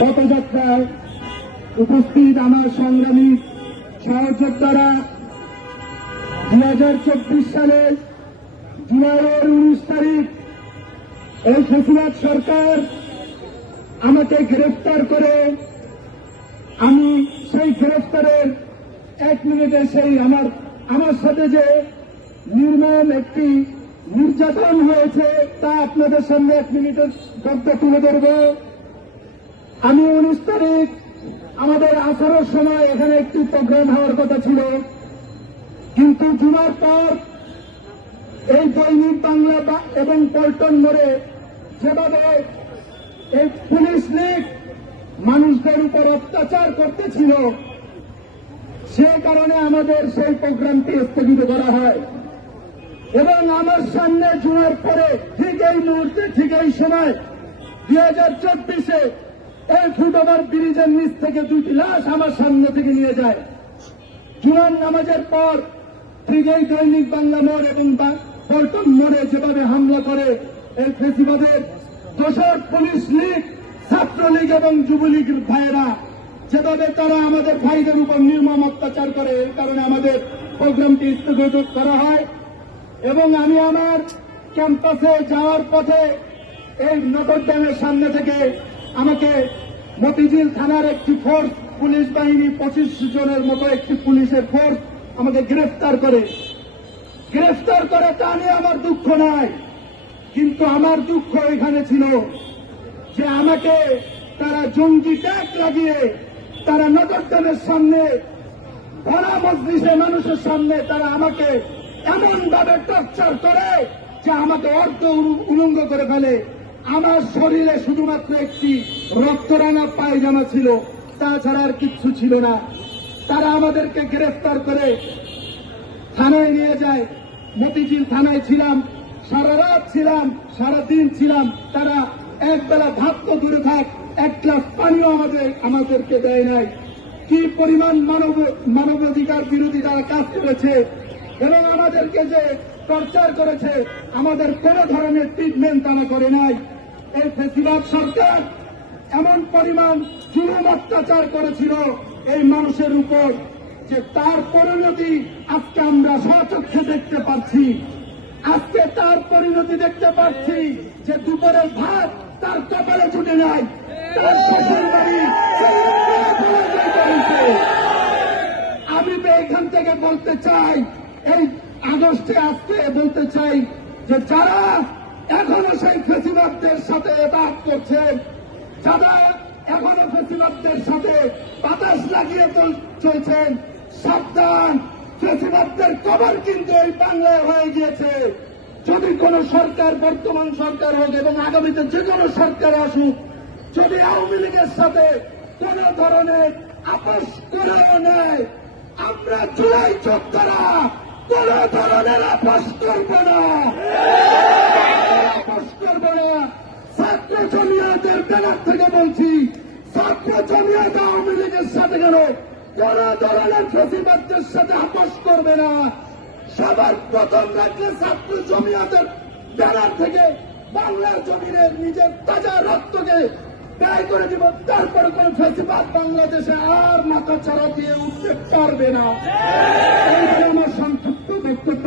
পথযাত্রায় উপস্থিত আমার সংগ্রামী সহযোদ্ধারা 2024 সালের জুলাইয়ের 19 তারিখ এই ফেসিবাদ সরকার আমাকে গ্রেফতার করে আমি সেই গ্রেফতারের 1 মিনিটে সেই আমার সাথে যে নির্মম একটি নির্যাতন হয়েছে তা আপনাদের সামনে 1 মিনিটের মধ্যে তুলে ধরব। আমি 19 তারিখ আমাদের আসার সময় এখানে একটি প্রোগ্রাম হওয়ার কথা ছিল, কিন্তু জুমার পর এই দৈনিক বাংলা এবং পল্টন মোড়ে যেভাবে এই পুলিশ লীগ মানুষদের উপর অত্যাচার করতেছিল, সে কারণে আমাদের সেই প্রোগ্রামটি স্থগিত করা হয়। এবং আমার সামনে জুমার পরে ঠিক এই মুহূর্তে ঠিক এই সময় 2024-এ এই ফুটওভার ব্রিজের নিচ থেকে 2টি লাশ আমার সামনে থেকে নিয়ে যায়। জুমার নামাজের পর ঠিক এই দৈনিক বাংলা মোড় এবং পল্টন মোড়ে যেভাবে হামলা করে এই ফেসিবাদের দোসর পুলিশ লীগ, ছাত্রলীগ এবং যুবলীগের ভাইয়েরা, যেভাবে তারা আমাদের ভাইদের উপর নির্মম অত্যাচার করে, এই কারণে আমাদের প্রোগ্রামটি স্থগিত করা হয়। এবং আমি আমার ক্যাম্পাসে যাওয়ার পথে এই নটরডেমের সামনে থেকে আমাকে মতিঝিল থানার একটি ফোর্স, পুলিশ বাহিনী 25 জনের মতো একটি পুলিশের ফোর্স আমাকে গ্রেফতার করে তা নিয়ে আমার দুঃখ নাই, কিন্তু আমার দুঃখ এখানে ছিল যে আমাকে তারা জঙ্গি ট্যাগ লাগিয়ে তারা নটরডেমের সামনে ভরা মজলিসে মানুষের সামনে তারা আমাকে এমন ভাবে টর্চার করে যে আমাকে অর্ধ উলঙ্গ করে ফেলে। আমার শরীরে শুধুমাত্র একটি রক্তরাঙা পায়জামা ছিল, তাছাড়া আর কিচ্ছু ছিল না। তারা আমাদেরকে গ্রেফতার করে থানায় নিয়ে যায়। মতিঝিল থানায় ছিলাম, সারা রাত ছিলাম, সারাদিন ছিলাম। তারা একবেলা ভাত তো দূরে থাক, 1 গ্লাস পানিও আমাদেরকে দেয় নাই। কি পরিমাণ মানবাধিকার বিরোধী তারা কাজ করেছে এবং আমাদেরকে যে টর্চার করেছে, আমাদের কোন ধরনের ট্রিটমেন্ট তারা করে নাই। এই ফেসিবাদ সরকার এমন পরিমাণ জুলুম অত্যাচার করেছিল এই মানুষের উপর যে তার পরিণতি আজকে আমরা স্বচক্ষে দেখতে পাচ্ছি। আজকে তার পরিণতি দেখতে পাচ্ছি যে দুপুরের ভাত তার কপালে ছুটে নাই, তার শ্বশুর বাড়ি আমি তো এখান থেকে বলতে চাই, এই আগস্টে আজকে বলতে চাই যে যারা এখনো সেই ফেসিবাদদের সাথে এতাত করছেন, যারা এখনো ফেসিবাদদের সাথে বাতাস লাগিয়ে চলছেন, সাবধান, ফেসিবাদদের কবর কিন্তু এই বাংলায় হয়ে গিয়েছে। যদি কোন সরকার, বর্তমান সরকার হোক এবং আগামীতে যে কোনো সরকার আসুক, যদি আওয়ামী লীগের সাথে কোন ধরনের আপোষ করেও নেয়, আমরা জুলাই যোদ্ধারা কোন ধরনের আপোষ করব না। ছাত্র জমিয়তের ব্যানার থেকে বলছি, ছাত্র জমিয়ত আওয়ামী লীগের সাথে কেন কোন ধরনের ফেসিবাদদের সাথে আপোষ করবে না। সবার প্রথম রাখলে ছাত্র জমিয়তের ব্যানার থেকে বাংলার জমিনের নিজের তাজা রক্তকে ব্যয় করে দিব, তারপরে কোন ফেসিবাদ বাংলাদেশে আর মাথা চাড়া দিয়ে উঠতে পারবে না। এই আমার সংক্ষিপ্ত বক্তব্য।